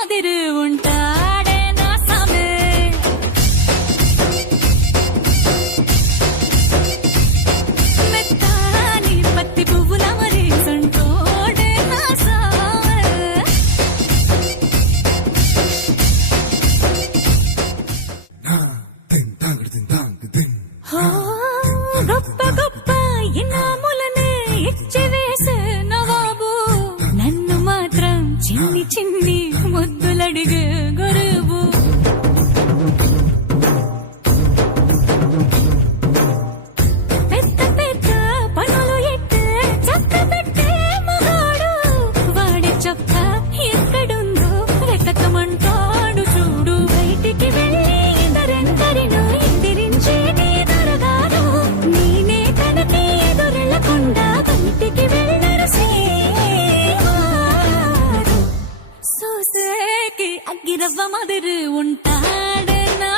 మాదిరి ఉంటాడే నా సామే మెత్తాని పత్తి పువ్వుల మరి సంటోడే నా సామే గొప్ప గొప్ప ఇనాములనే ఇచ్చి వేసే నవాబు నన్ను మాత్రం చిన్ని చిన్ని ముద్దులడిగే గురువు పెద్ద పెద్ద పనులు ఎట్టే చక్క పెట్టే మగాడు వాడి చొక్క ఎక్కడుందో వెతకమంటాడు చూడు బయటికి వెళ్ళి ఇద్దరెందరినో ఎదిరించేటి దొరగారు నేనే కనకి ఎదురెళ్ళకుండా బయటికి వెళ్ళరు సేవారు సోసేకి అగ్గిరవ్వ మాదిరి ఉంటాడే నా